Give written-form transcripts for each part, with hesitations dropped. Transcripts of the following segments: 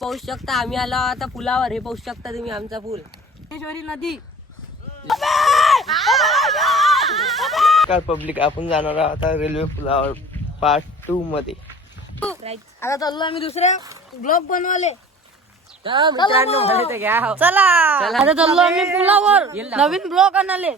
पाहू शकता आम्ही आलो आता पुलावर. हे पाहू शकता तुम्ही आमचा पूल नदी. पब्लिक आपण जाणार आहोत आता रेल्वे पुलावर पार्ट 2 मध्ये. आता चाललो आम्ही दुसऱ्या ब्लॉग बनवाले. मित्रांनो चला आता चाललो आम्ही पुलावर नवीन ब्लॉग आणाले.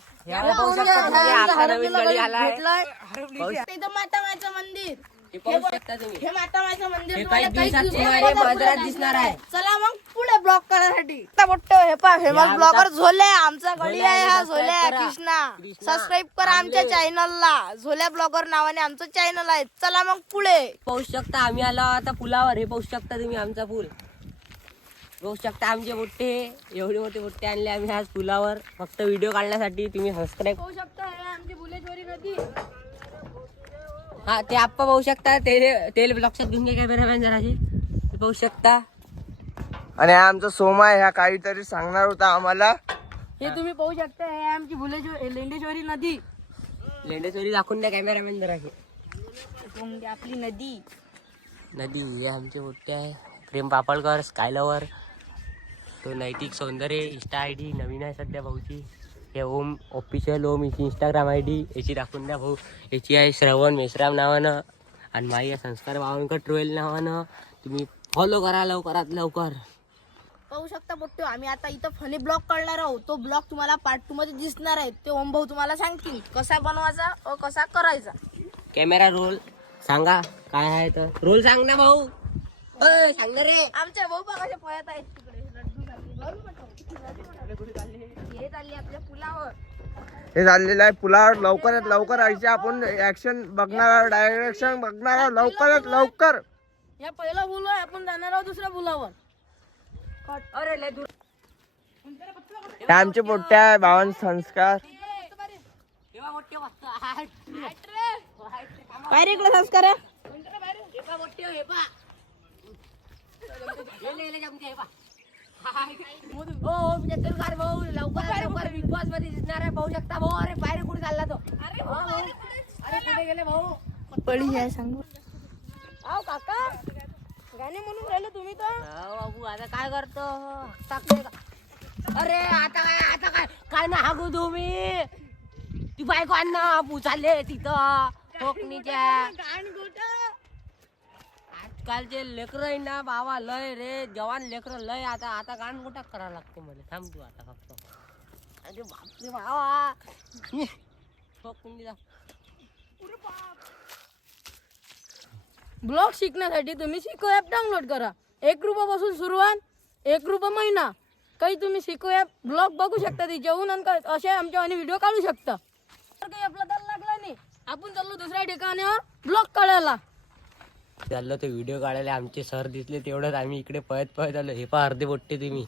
माता मंदिर हे पाहू शकता तुम्ही. हे माता मायचं मंदिर हे तुम्हाला काही काही दिवसात दिवसात बाजारात दिसणार आहे. चला मग पुढे ब्लॉग करायसाठी. हे पा फेमस ब्लॉगर झोल्या आमचा गडी आहे हा झोल्या कृष्णा. सबस्क्राईब करा आमच्या चॅनलला. झोल्या ब्लॉगर नावाने आमचं चॅनल आहे. चला मग पुढे. पाहू शकता आम्ही आलो आता पुलावर. हे पाहू शकता तुम्ही आमचा पूल. पाहू शकता आमचे मोठे एवढे मोठे मोठे आणले आम्ही आज पुलावर फक्त व्हिडिओ काढण्यासाठी. तुम्ही सबस्क्राईब पाहू शकता हे आमची बुलेश्वरी नदी. हा ते आप्पा पाहू शकता. ते लक्षात घेऊन घे कॅमेरामॅन जराशी. ते पाहू शकता. आणि आमचा सोमा ह्या काहीतरी सांगणार होता आम्हाला. हे तुम्ही पाहू शकता हे आमची बुलेश्वरी लेंडेश्वरी नदी. लेंडेश्वरी दाखवून द्या कॅमेरामॅन जराशी. आपली नदी हे आमचे मोठे आहे प्रेम पापळकर स्कायलवर. तो नैतिक सौंदर्य इंस्टा ID नवीन आहे सध्या भाऊची. हे ओम ऑफिशियल ओम याची इंस्टाग्राम ID याची दाखवून द्या भाऊ. याची आहे श्रवण मेश्राम नावानं आणि माई आहे संस्कार बावनकर ट्वेल नावानं. तुम्ही फॉलो करा लवकरात लवकर. पाहू शकता बघतो आम्ही आता इथं फनी ब्लॉग काढणार आहोत. तो ब्लॉग तुम्हाला पार्ट 2 मध्ये दिसणार आहे. ते ओम भाऊ तुम्हाला सांगतील कसा बनवायचा व कसा करायचा. कॅमेरा रोल सांगा काय आहे तर. रोल सांग ना भाऊ. सांग ना रे. आमच्या भाऊ कसे पळत आहेत तिकडे लड्डू हे चालले आपल्या पुलावर. हे झालेलं आहे पुलावर. लवकरात लवकर यायचे आपण ऍक्शन बघणार, डायरेक्शन बघणार लवकरात लवकर. या पहिला पूल आहे आपण जाणार आहोत दुसऱ्या पुलावर. अरे लय दूर. हे आमचे मोठ्या भावन संस्कार. काय रे इकडे संस्कार आहे. लवकर बिग बॉस मध्ये दिसणार आहे. पाहू शकता भाऊ. अरे बाहेर कुठे चालला तो. अरे कुठे गेले भाऊ. पळी आहे सांगू. आव काका गाणे म्हणून राहिले तुम्ही तर. बाबू आता काय करतो. टाकले का. अरे आता काय ना हागू तुम्ही. ती बायको अन्न पुचाले तिथं कोकणीच्या. आजकालचे लेकर ना बाबा लय रे जवान लेकर लय. आता गाण गोटा करावं लागते मला. थांब तू आता फक्त. अरे बापरे बाबा कोकणीचा. ब्लॉग शिकण्यासाठी तुम्ही शिको ॲप डाउनलोड करा. 1 रुपयापासून सुरुवात. 1 रुपया महिना. काही तुम्ही शिको ॲप ब्लॉग बघू शकता. ती जेवून असे आमच्या आणि व्हिडिओ काढू शकता. काही आपला तर लागला नाही. आपण चाललो दुसऱ्या ठिकाणावर ब्लॉग काढायला. चाललो ते व्हिडिओ काढायला. आमचे सर दिसले तेवढंच आम्ही इकडे पळत आलो. हे पहा अर्धे बोट्टे तुम्ही.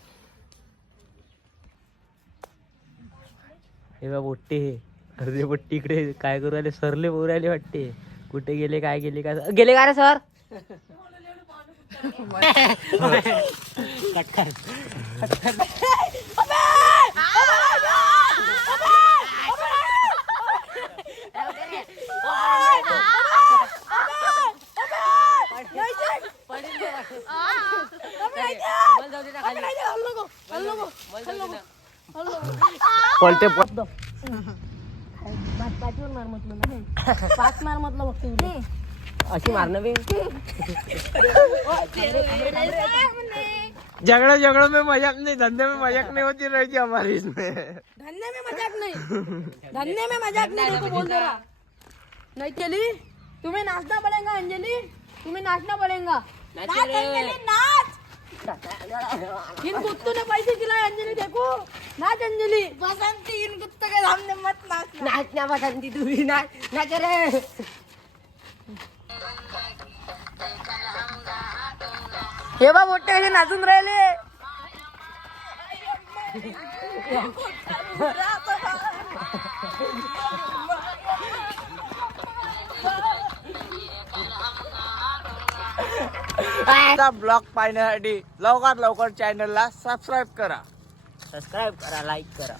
हे बा बोट्टे हे अर्धे बोट्टे इकडे काय करू राहिले. सरले बोलू राहिले वाटते. कुठे गेले काय गेले काय गेले का रे सर. पलटे पाच मार म्हटलं बघतो. अशी मारणं बे. झगड़ा में मजाक नहीं, धंधे में मजाक नहीं होती रहती हमारी इसमें. धंधे में मजाक नहीं. धंधे में मजाक नहीं. देखो बोल दे रहा नहीं चली. तुम्हें नाचना पड़ेगा अंजलि. तुम्हें नाचना पड़ेगा. नाच अंजलि नाच. इन कुत्तों ने पैसे खिलाए अंजलि. देखो नाच अंजलि. बसंती इन कुत्तों के सामने मत नाच. नाचना बसंती तू भी नाच रे. हे बा मोठे असे नाचून राहिले. ब्लॉग पाहण्यासाठी लवकर चॅनलला सबस्क्राईब करा. सबस्क्राईब करा लाईक करा.